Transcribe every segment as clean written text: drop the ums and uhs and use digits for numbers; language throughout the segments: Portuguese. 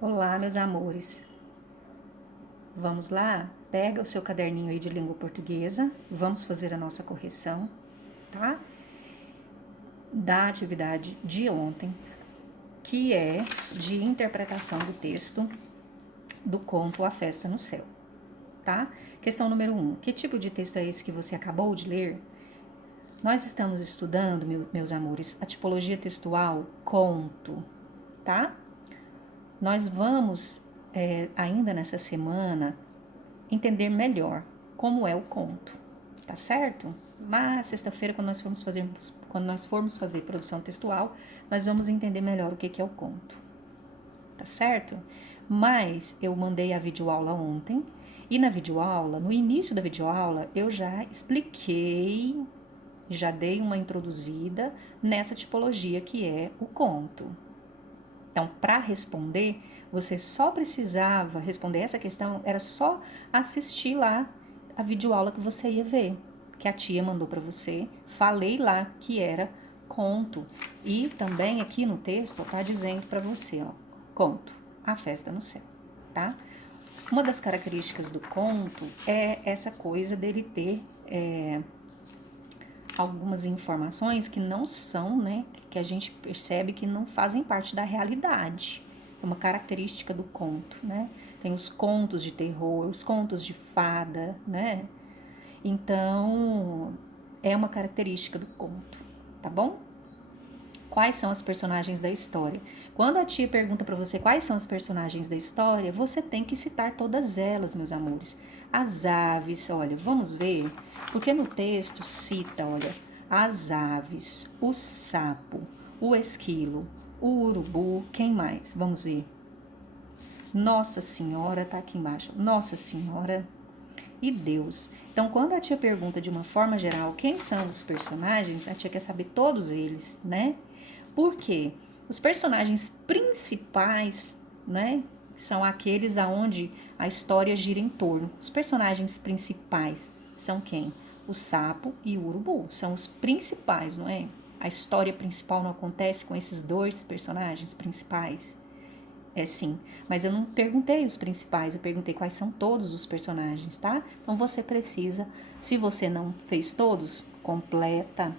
Olá, meus amores. Vamos lá? Pega o seu caderninho aí de língua portuguesa, vamos fazer a nossa correção, tá? Da atividade de ontem, que é de interpretação do texto do conto A Festa no Céu, tá? Questão número 1. Que tipo de texto é esse que você acabou de ler? Nós estamos estudando, meus amores, a tipologia textual conto, tá? Nós vamos, ainda nessa semana, entender melhor como é o conto, tá certo? Na sexta-feira, quando nós formos fazer produção textual, nós vamos entender melhor o que é o conto, tá certo? Mas eu mandei a videoaula ontem e na videoaula, no início da videoaula, eu já expliquei, já dei uma introduzida nessa tipologia que é o conto. Então, para responder, você só precisava responder essa questão, era só assistir lá a videoaula que você ia ver, que a tia mandou para você. Falei lá que era conto. E também aqui no texto tá dizendo para você, ó, conto, A Festa no Céu, tá? Uma das características do conto é essa coisa dele ter algumas informações que não são, né, que a gente percebe que não fazem parte da realidade. É uma característica do conto, né? Tem os contos de terror, os contos de fada, né? Então, é uma característica do conto, tá bom? Quais são as personagens da história? Quando a tia pergunta para você quais são as personagens da história, você tem que citar todas elas, meus amores. As aves, olha, vamos ver, porque no texto cita, olha, as aves, o sapo, o esquilo, o urubu, quem mais? Vamos ver. Nossa Senhora tá aqui embaixo. Nossa Senhora e Deus. Então, quando a tia pergunta de uma forma geral quem são os personagens, a tia quer saber todos eles, né? Por quê? Os personagens principais, né, são aqueles aonde a história gira em torno. Os personagens principais são quem? O sapo e o urubu. São os principais, não é? A história principal não acontece com esses dois personagens principais. É sim, mas eu não perguntei os principais, eu perguntei quais são todos os personagens, tá? Então você precisa, se você não fez todos, completa,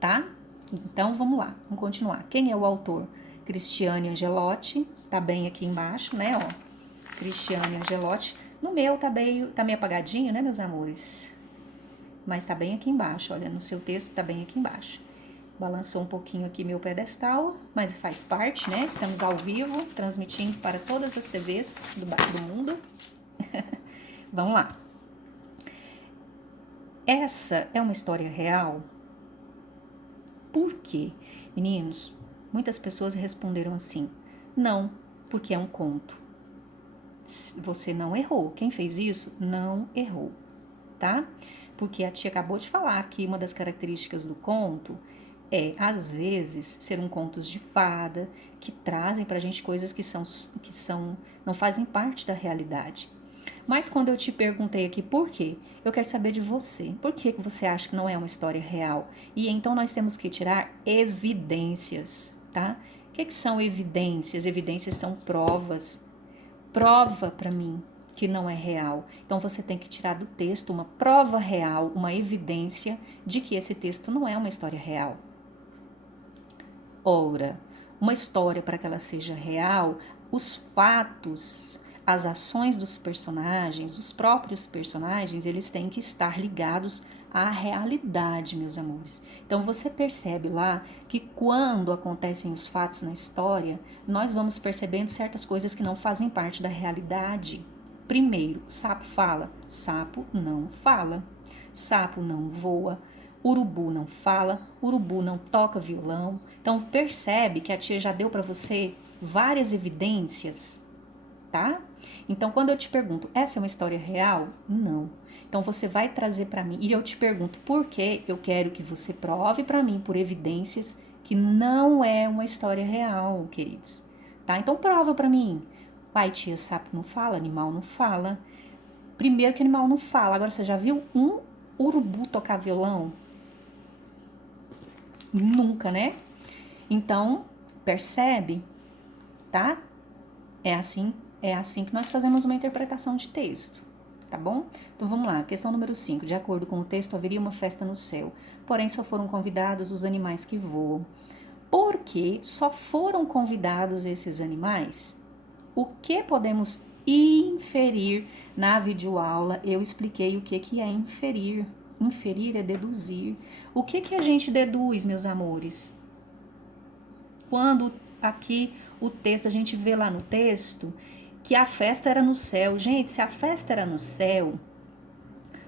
tá? Então vamos lá, vamos continuar. Quem é o autor? Cristiane Angelotti, tá bem aqui embaixo, né? Ó, Cristiane Angelotti. No meu tá meio apagadinho, né, meus amores? Mas tá bem aqui embaixo, olha, no seu texto tá bem aqui embaixo. Balançou um pouquinho aqui meu pedestal, mas faz parte, né? Estamos ao vivo, transmitindo para todas as TVs do mundo. Vamos lá. Essa é uma história real? Por quê? Meninos, muitas pessoas responderam assim: não, porque é um conto. Você não errou. Quem fez isso não errou, tá? Porque a tia acabou de falar que uma das características do conto é, às vezes, ser um contos de fada, que trazem pra gente coisas que não fazem parte da realidade. Mas quando eu te perguntei aqui por quê, eu quero saber de você. Por que você acha que não é uma história real? E então nós temos que tirar evidências, tá? O que são evidências? Evidências são provas. Prova para mim que não é real. Então você tem que tirar do texto uma prova real, uma evidência de que esse texto não é uma história real. Ora, uma história, para que ela seja real, os fatos, as ações dos personagens, os próprios personagens, eles têm que estar ligados à realidade, meus amores. Então você percebe lá que quando acontecem os fatos na história, nós vamos percebendo certas coisas que não fazem parte da realidade. Primeiro, sapo fala, sapo não fala. Sapo não voa, urubu não fala, urubu não toca violão. Então percebe que a tia já deu para você várias evidências, tá? Então quando eu te pergunto, essa é uma história real? Não. Então você vai trazer para mim e eu te pergunto por que eu quero que você prove para mim por evidências que não é uma história real, queridos. Tá? Então prova para mim. Pai, tia, sapo não fala, animal não fala. Primeiro que animal não fala. Agora você já viu um urubu tocar violão? Nunca, né? Então, percebe, tá? É assim que nós fazemos uma interpretação de texto, tá bom? Então vamos lá, questão número 5. De acordo com o texto, haveria uma festa no céu, porém só foram convidados os animais que voam. Por que só foram convidados esses animais? O que podemos inferir na videoaula? Eu expliquei o que é inferir. Inferir é deduzir. O que a gente deduz, meus amores? Quando aqui o texto, a gente vê lá no texto que a festa era no céu. Gente, se a festa era no céu,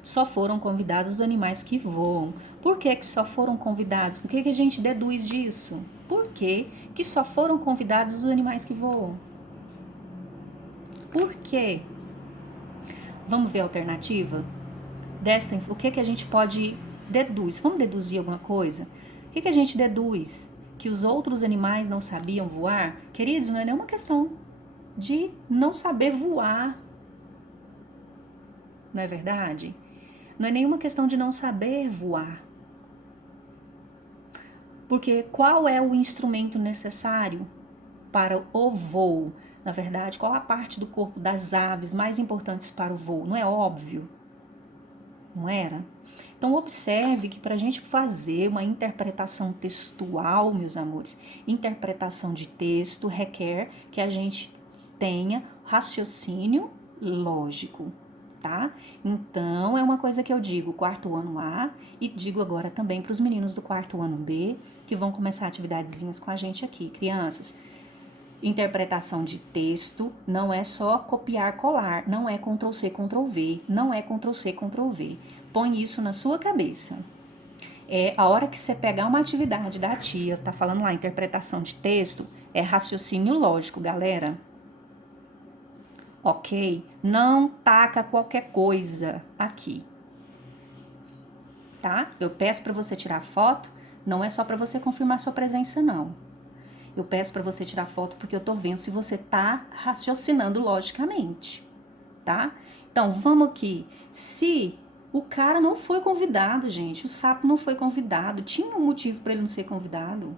só foram convidados os animais que voam. Por que só foram convidados? O que a gente deduz disso? Por que só foram convidados os animais que voam? Por quê? Vamos ver a alternativa? O que a gente pode deduz? Vamos deduzir alguma coisa? O que a gente deduz? Que os outros animais não sabiam voar? Queridos, não é nenhuma questão de não saber voar. Não é verdade? Não é nenhuma questão de não saber voar. Porque qual é o instrumento necessário para o voo? Na verdade, qual a parte do corpo das aves mais importantes para o voo? Não é óbvio? Não era? Então, observe que para a gente fazer uma interpretação textual, meus amores, interpretação de texto requer que a gente tenha raciocínio lógico, tá? Então, é uma coisa que eu digo quarto ano A e digo agora também para os meninos do quarto ano B, que vão começar atividadezinhas com a gente aqui. Crianças, interpretação de texto não é só copiar, colar, não é Ctrl+C, Ctrl+V, não é Ctrl+C, Ctrl+V. Põe isso na sua cabeça. É a hora que você pegar uma atividade da tia, tá falando lá, interpretação de texto, é raciocínio lógico, galera. Ok? Não taca qualquer coisa aqui. Tá? Eu peço para você tirar foto, não é só para você confirmar sua presença, não. Eu peço para você tirar foto porque eu tô vendo se você tá raciocinando logicamente, tá? Então, vamos aqui. Se o cara não foi convidado, gente, o sapo não foi convidado, tinha um motivo para ele não ser convidado.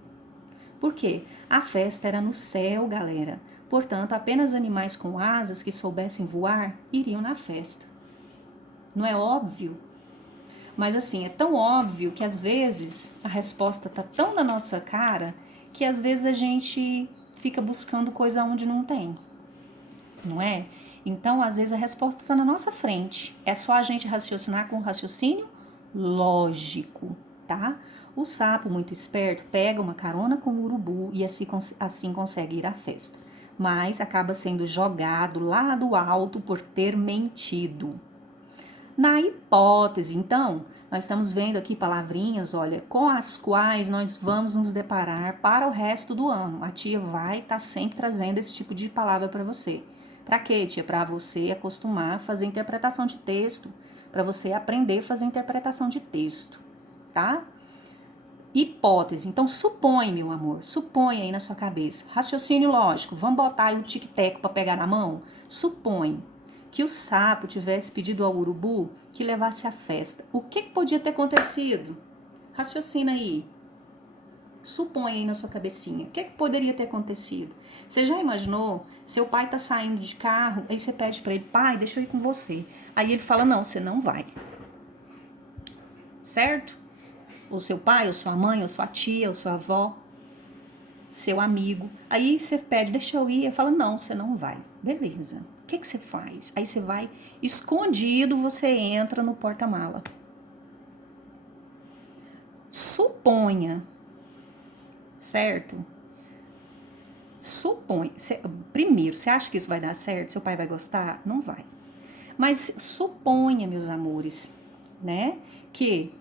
Por quê? A festa era no céu, galera. Portanto, apenas animais com asas que soubessem voar iriam na festa. Não é óbvio? Mas assim, é tão óbvio que às vezes a resposta tá tão na nossa cara que às vezes a gente fica buscando coisa onde não tem, não é? Então, às vezes a resposta está na nossa frente. É só a gente raciocinar com raciocínio lógico, tá? O sapo, muito esperto, pega uma carona com o urubu e assim consegue ir à festa. Mas acaba sendo jogado lá do alto por ter mentido. Na hipótese, então, nós estamos vendo aqui palavrinhas, olha, com as quais nós vamos nos deparar para o resto do ano. A tia vai estar sempre trazendo esse tipo de palavra para você. Para quê, tia? Para você acostumar a fazer interpretação de texto, para você aprender a fazer interpretação de texto, tá? Hipótese. Então, supõe, meu amor, supõe aí na sua cabeça. Raciocínio lógico, vamos botar aí o tic-teco para pegar na mão? Supõe que o sapo tivesse pedido ao urubu que levasse à festa. O que podia ter acontecido? Raciocina aí. Supõe aí na sua cabecinha. O que poderia ter acontecido? Você já imaginou? Seu pai tá saindo de carro, aí você pede para ele, pai, deixa eu ir com você. Aí ele fala, não, você não vai. Certo? Ou seu pai, ou sua mãe, ou sua tia, ou sua avó, seu amigo. Aí você pede, deixa eu ir. Ele fala, não, você não vai. Beleza. O que você faz? Aí você vai, escondido, você entra no porta-mala. Suponha, certo? Primeiro, você acha que isso vai dar certo? Seu pai vai gostar? Não vai. Mas suponha, meus amores, né, que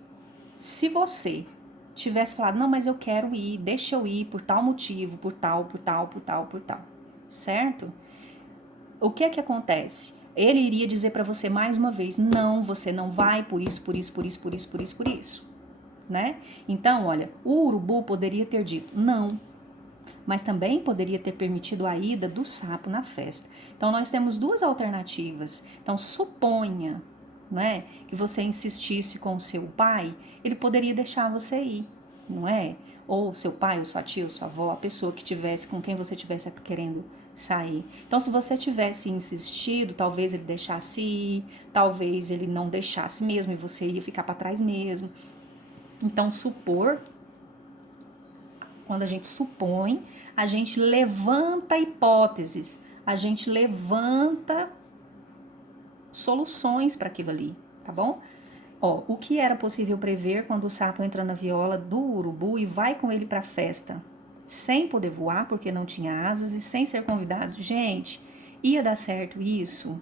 se você tivesse falado, não, mas eu quero ir, deixa eu ir por tal motivo, por tal, certo? O que acontece? Ele iria dizer para você mais uma vez, não, você não vai por isso, né? Então, olha, o urubu poderia ter dito não, mas também poderia ter permitido a ida do sapo na festa. Então, nós temos duas alternativas. Então, suponha, né, que você insistisse com o seu pai, ele poderia deixar você ir, não é? Ou seu pai, ou sua tia, ou sua avó, a pessoa que tivesse, com quem você tivesse querendo sair. Então, se você tivesse insistido, talvez ele deixasse ir, talvez ele não deixasse mesmo e você ia ficar para trás mesmo. Então, supor, quando a gente supõe, a gente levanta hipóteses, a gente levanta soluções para aquilo ali, tá bom? Ó, o que era possível prever quando o sapo entra na viola do urubu e vai com ele para a festa? Sem poder voar, porque não tinha asas e sem ser convidado. Gente, ia dar certo isso?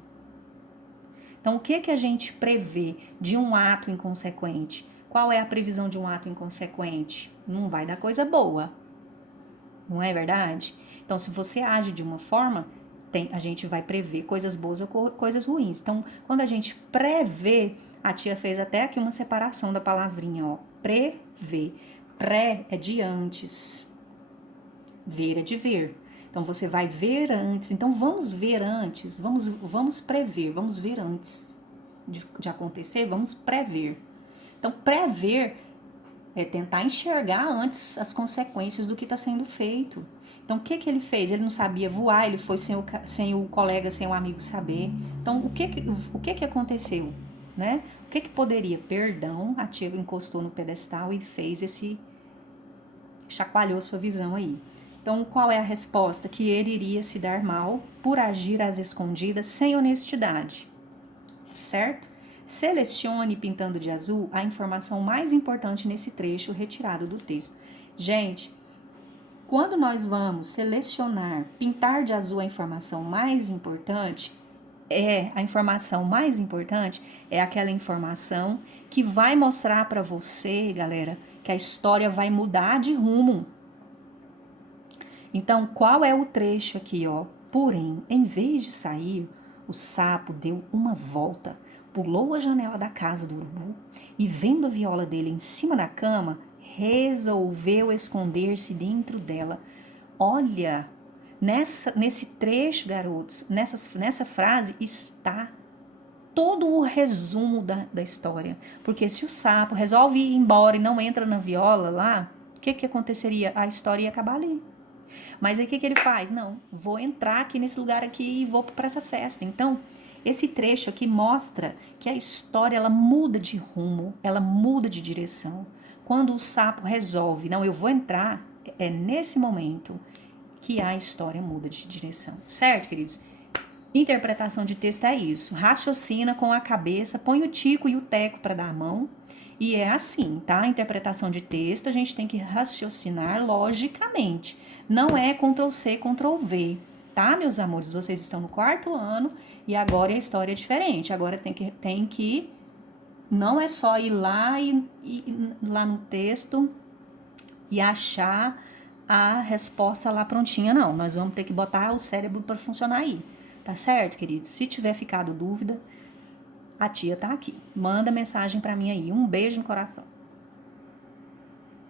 Então, o que a gente prevê de um ato inconsequente? Qual é a previsão de um ato inconsequente? Não vai dar coisa boa, não é verdade? Então, se você age de uma forma, a gente vai prever coisas boas ou coisas ruins. Então, quando a gente prevê, a tia fez até aqui uma separação da palavrinha, ó. Prever. Pré é de antes. Ver é de ver. Então, você vai ver antes. Então, vamos ver antes. Vamos prever. Vamos ver antes de acontecer. Vamos prever. Então, prever é tentar enxergar antes as consequências do que está sendo feito. Então, o que ele fez? Ele não sabia voar, ele foi sem o colega, sem o amigo saber. Então, o que aconteceu? Né? O que poderia? Perdão, a tia encostou no pedestal e fez chacoalhou sua visão aí. Então, qual é a resposta? Que ele iria se dar mal por agir às escondidas sem honestidade. Certo? Selecione, pintando de azul, a informação mais importante nesse trecho retirado do texto. Gente, quando nós vamos selecionar, pintar de azul a informação mais importante, a informação mais importante é aquela informação que vai mostrar para você, galera, que a história vai mudar de rumo. Então, qual é o trecho aqui, ó? Porém, em vez de sair, o sapo deu uma volta, pulou a janela da casa do urubu e, vendo a viola dele em cima da cama, resolveu esconder-se dentro dela. Olha, nesse trecho, garotos, nessa frase está todo o resumo da história. Porque se o sapo resolve ir embora e não entra na viola lá, o que aconteceria? A história ia acabar ali. Mas aí o que ele faz? Não, vou entrar aqui nesse lugar aqui e vou para essa festa. Então, esse trecho aqui mostra que a história ela muda de rumo, ela muda de direção. Quando o sapo resolve, não, eu vou entrar, é nesse momento que a história muda de direção. Certo, queridos? Interpretação de texto é isso. Raciocina com a cabeça, põe o tico e o teco para dar a mão. E é assim, tá? A interpretação de texto, a gente tem que raciocinar logicamente. Não é Ctrl+C, Ctrl+V, tá, meus amores? Vocês estão no 4º ano e agora a história é diferente. Agora tem que não é só ir lá e lá no texto e achar a resposta lá prontinha, não. Nós vamos ter que botar o cérebro para funcionar aí. Tá certo, queridos? Se tiver ficado dúvida, a tia tá aqui. Manda mensagem para mim aí. Um beijo no coração.